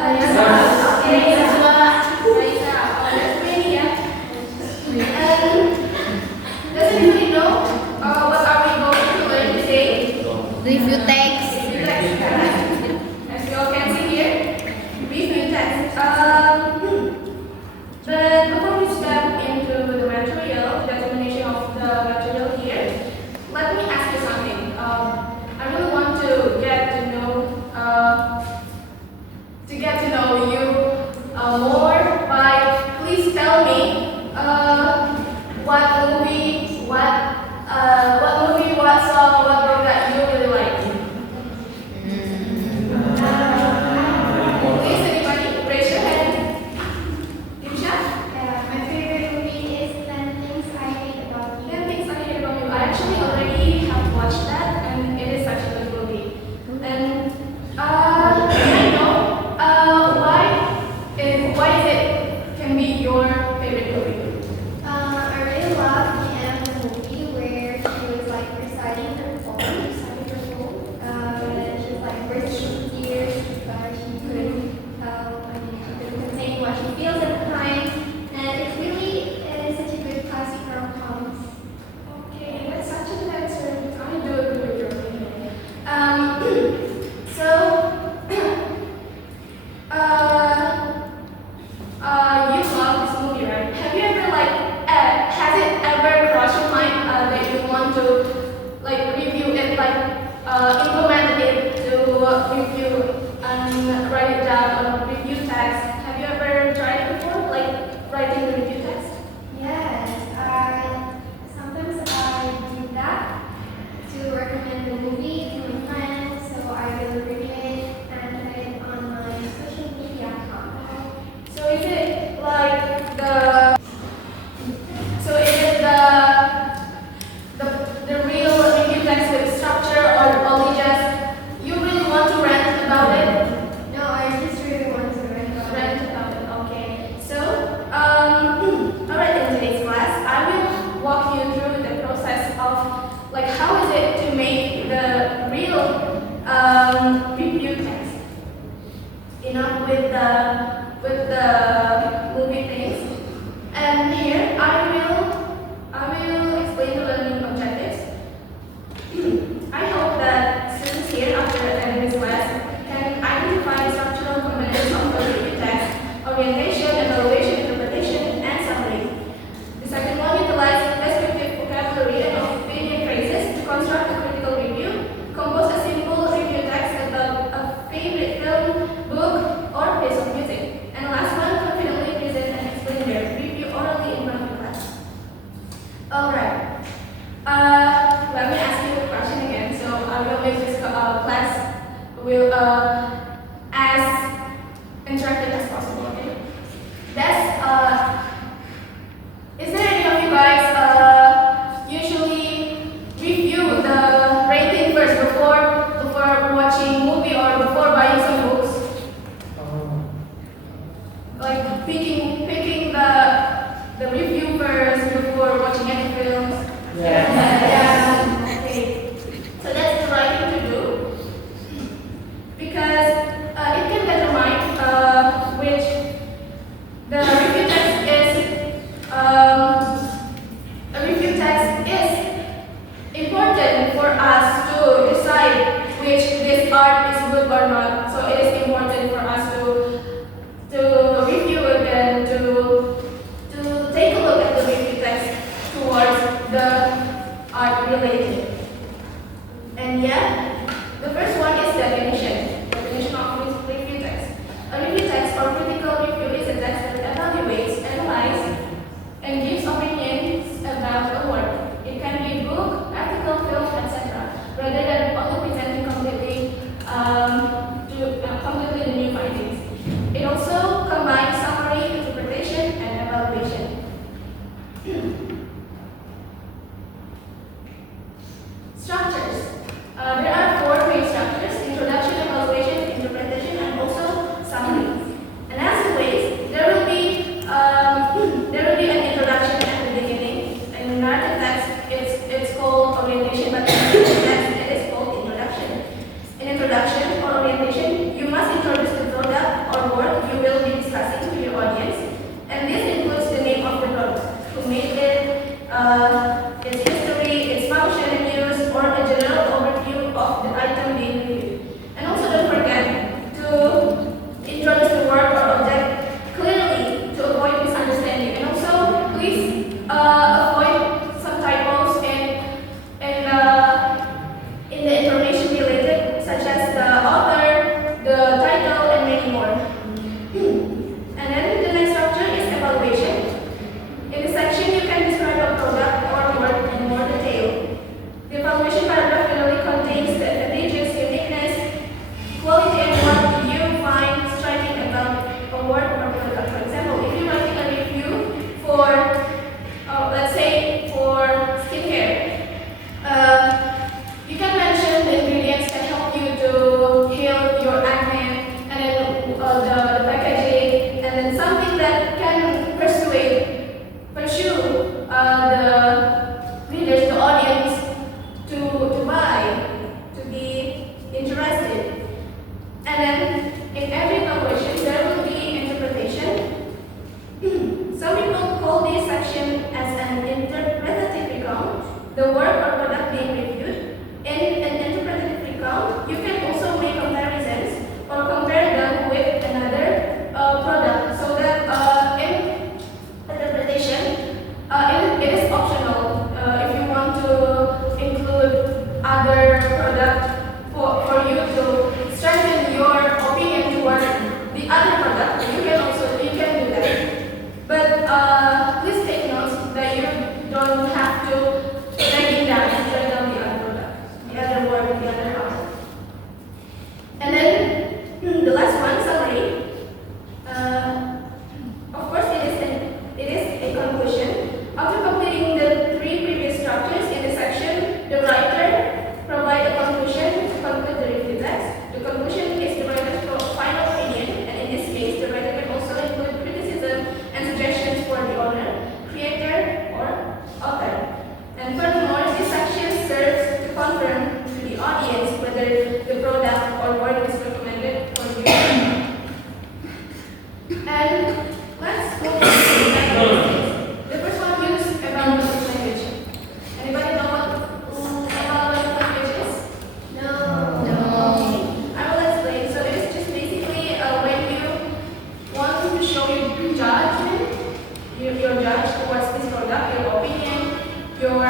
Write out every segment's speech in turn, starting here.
Okay, Raisa. That's really, yeah. Does anybody know what are we going to learn today? Review text. Review text, correct? As you all can see here, review text. But before we step into the material, the examination of the material here, let me ask you something. I really want to get to know you more. By please tell me what movie, what song, what book that you really like. Please, anybody, raise your hand. Dimsha? My favorite movie is 10 Things I Hate About You. 10 Things I Hate About You. I actually already have watched that, and it is such a good movie. And I know why is it can be your favorite movie? I really love the end of the movie where she was like reciting her poem. And she was like bursting in tears because she couldn't tell, she couldn't contain what she feels at the time. And it really is such a good classic rom-com. Okay, that's such a good answer. I do agree with your opinion. So, you love this movie, right? Have you ever has it ever crossed your mind that you want to review it, implement it to review and write it down on review text? Have you ever tried it before, like writing the review text? Yes, sometimes I do that to recommend the movie to my friends, so I will review it and put it on my social media account. So is it like the so is it the real review text with structure, or only just you really want to rant about it? No, I just really want to write about it. Rant about it, okay. So alright, in today's class I will walk you through the process of how is it to make the real review text. With the movie things. And here I will explain the learning objectives. I hope that students here after attending this class can identify the structural components of the review text: orientation, evaluation, interpretation, and summary. The second one utilizes descriptive vocabulary and opinion phrases to construct a critical review. Compose a simple review text about a favorite film, book, or piece of music. And the last one, confidently present and explain their review orally in front of the class. Alright. Let me ask you a question again. So I will make this class as interactive as possible. Okay. Is there any of you guys usually review the rating first before watching movie or before buying some books? Like picking the review first before watching any films. Yeah. Okay. So that's the right thing to do because it can determine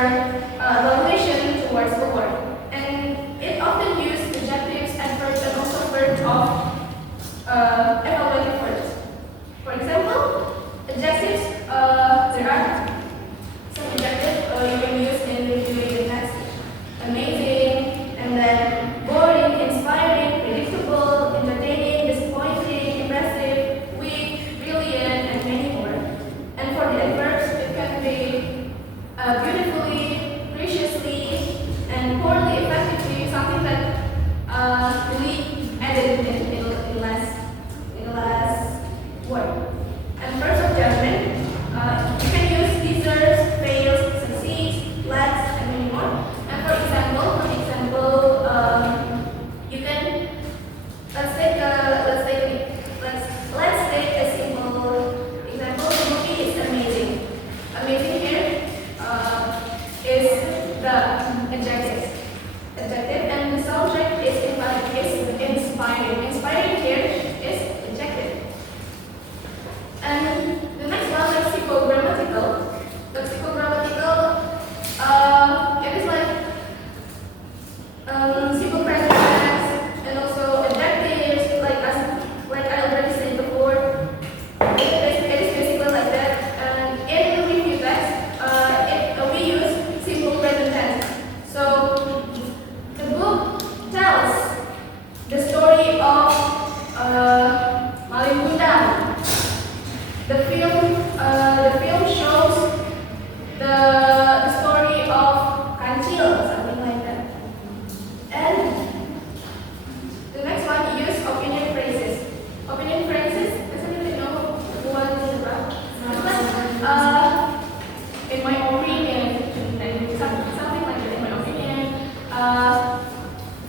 evaluation towards the work. And it often uses adjectives, adverbs, and also verbs of evaluative words. For example, adjectives, there are some adjectives you can use in reviewing the text. Amazing, and then boring, inspiring, predictable, entertaining, disappointing, impressive, weak, brilliant, and many more. And for the adverbs, it can be beautifully, preciously, and poorly, effectively, something that we added in the last word. And verbs of judgment, you can use deserves, fails, succeeds, lacks, and many more. And for example, you can let's take a simple example. The movie is amazing. Amazing here is the adjective, and the subject is inspiring. Inspiring here is adjective. And the next one, lexicogrammatical. Lexicogrammatical, it is like simple present tense and also adjectives, like I already said before. It is basically like that. And in the review text, we use simple present tense. So the book tells the story of Malin Kundang. The film shows the story of Kancil, something like that. And the next one, use opinion phrases. Opinion phrases, does anybody know what it is about? In my opinion, something like that. In my opinion,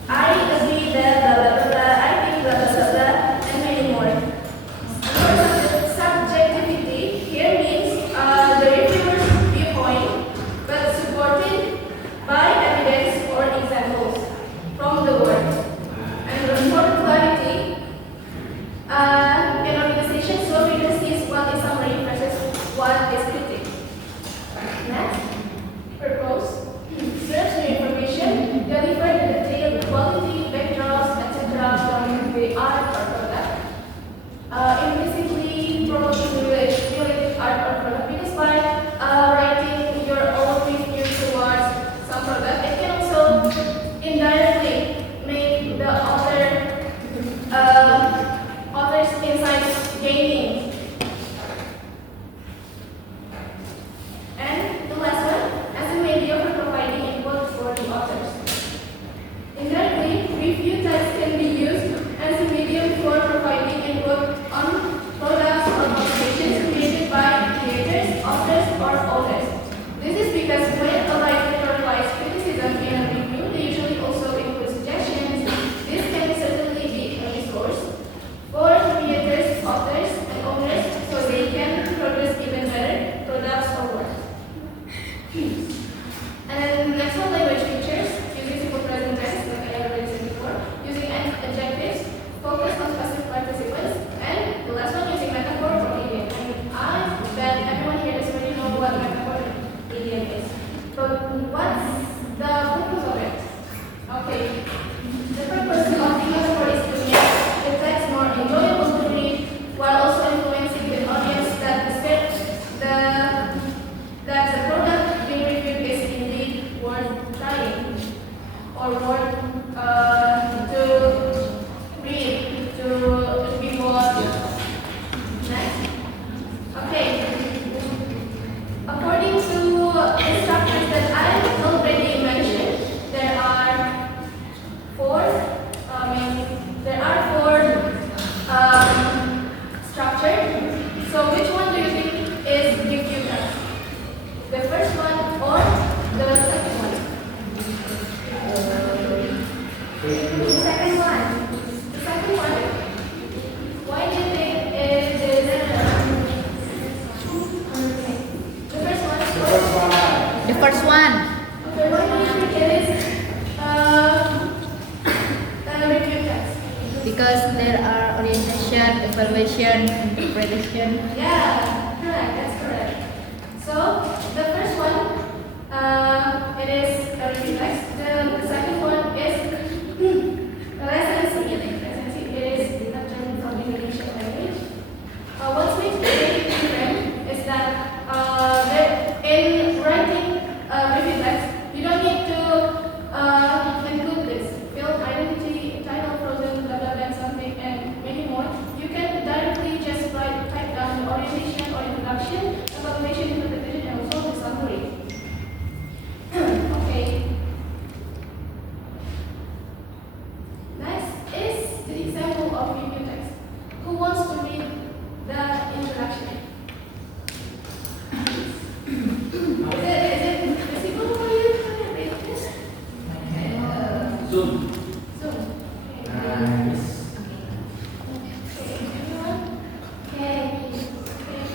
I agree that blah blah blah blah. I think blah blah blah blah, and many more. Subjectivity here means the reviewer's viewpoint, but supported by evidence or examples from the work. And for clarity, in organization, so reader sees what is summary versus what is critic. Next, purpose serves new information, deliver the detailed quality, backdrops, etc. from the art or product. Implicitly promoting related art or product, because by writing your own review towards some product, it can also indirectly make the author's insights gaining. And the last one, as a medium for providing input for the authors. Indirectly, review text can be used as a medium for providing input on products or publications created by creators, authors, or owners. This is because when a writer provides criticism in a review, they usually also include suggestions. This can certainly be a resource for creators, authors, and owners so they can produce even better products or work. And then the next one, language features, using simple present tense, like I already said before, using adjectives, focus on specific participants, and the last one, using metaphor or idiom. And I bet everyone here does already know what metaphor or idiom is. But what's the purpose of it? Okay, the purpose of the metaphor is to make the text more enjoyable to read, while also influencing the audience that the product being reviewed is indeed worth trying or worth to read, to be watched. Next. Okay. According to the structures that I already mentioned, there are four structures. So which one do you think is review text? The first one or the second one? The second one. The second one. Why do you think it is the first one? The first one. Okay, why do you think it is review text? Because there are orientation, evaluation, interpretation. Yeah, correct. That's correct. So the first one, it is a review text. The second one is recency. Recency, it is a term from Indonesian language. What makes it very different is that in writing review text, you don't need to include this field identity, title, frozen, blah blah blah, something, and many more. You can directly just type down the orientation or introduction, evaluation, interpretation, and also the summary. Okay. Next is the example of review text. Who wants to read the introduction? Is it visible for you? Can I read this? Zoom. Zoom. Okay. Nice. Okay, everyone? Okay. Okay,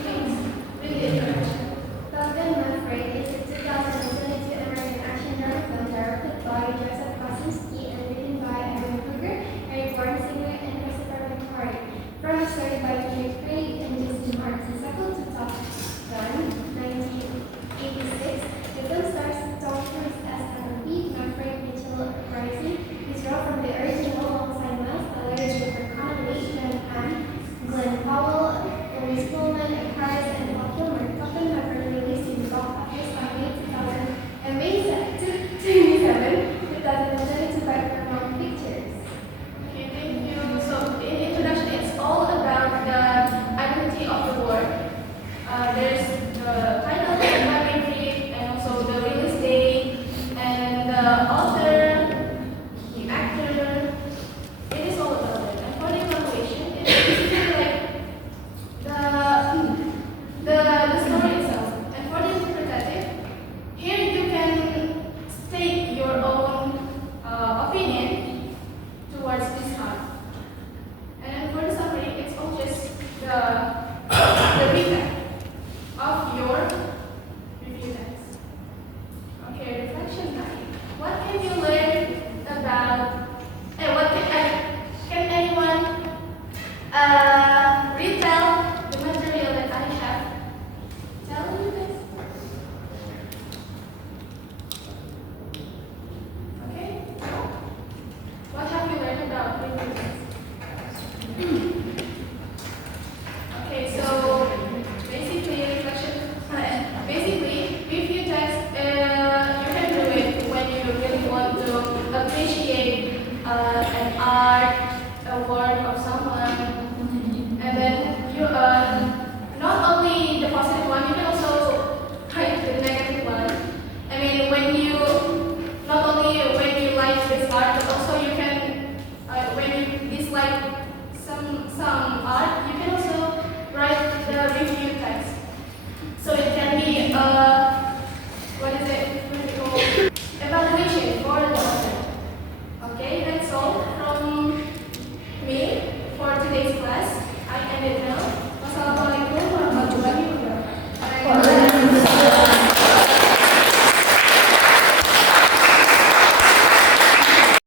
please read the introduction. Falcon Manfred is a 2022 American action drama film directed by Joseph Kosinski and written by Evan Kruger, Eric Warnsinger, and Christopher McQuarrie. From a story by Peter Craig and Justin Hart, the sequel to Top Gun, 1986. The film stars Tom Cruise as Alan Peake, Manfred Mitchell reprising his role from the original alongside Miles Teller, Jennifer Connelly, John Hamm, Glenn Powell, Louise Pullman, Ed Harris, and Val Kilmer. Falcon Manfred released in the box office on May 2022 by Paramount Pictures. Okay, thank you. So in introduction, it's all about the identity of the word. There's the title, the memory, and also the release date, and the author, the actor. It is all about it. And for the evaluation, it's basically like the story itself. And for the interpretative, here you can state your own opinion towards this art. And then for the summary, it's all just the recap of your review text. Okay, reflection time. What can you learn about? Can anyone retell the material that I have? Tell you this. Okay. What have you learned about review text? Okay, so basically review text, you can do it when you really want to appreciate an art, a work of someone, and then you not only the positive one, you can also write the negative one. I mean, not only when you like this art, but also you can when you dislike some art, you